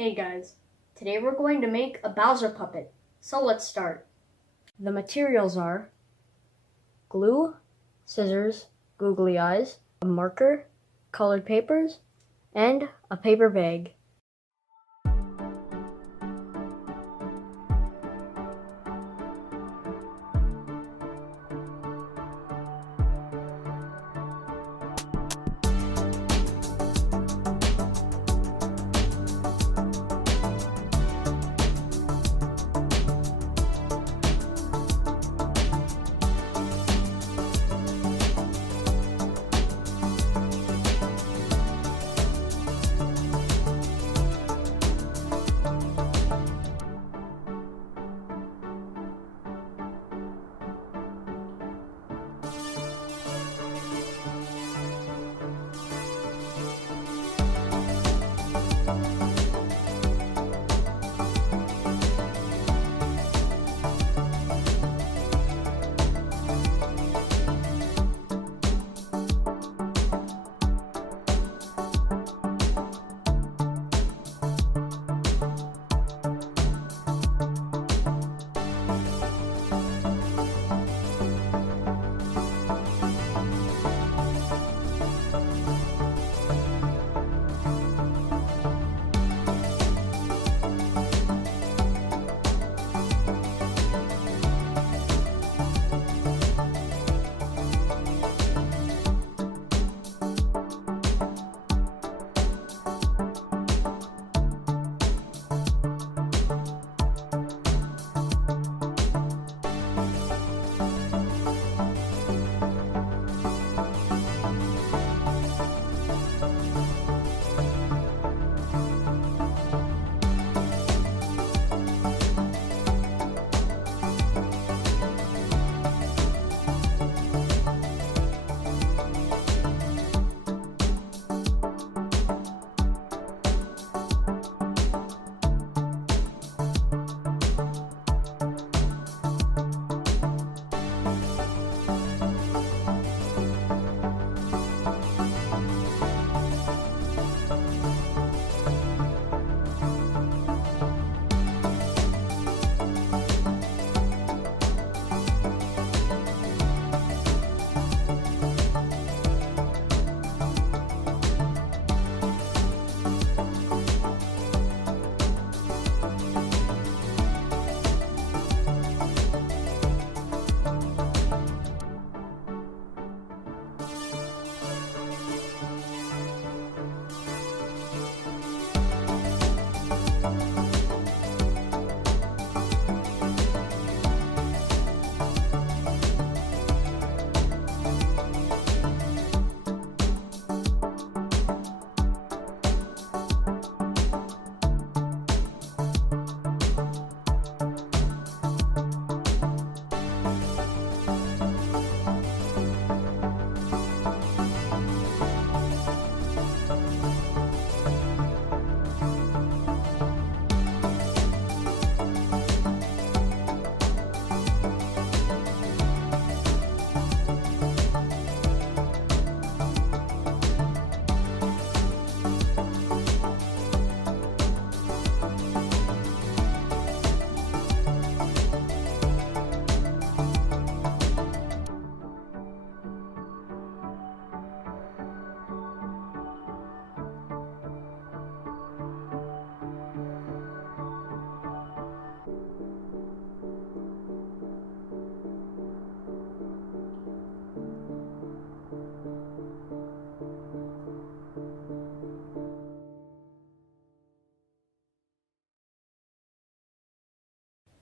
Hey guys, today we're going to make a Bowser puppet, so let's start. The materials are glue, scissors, googly eyes, a marker, colored papers, and a paper bag.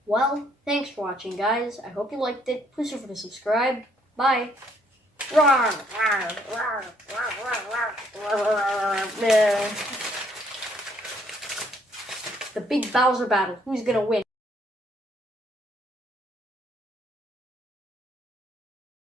Well, thanks for watching, guys. I hope you liked it. Please don't forget to subscribe. Bye. The big Bowser battle. Who's gonna win?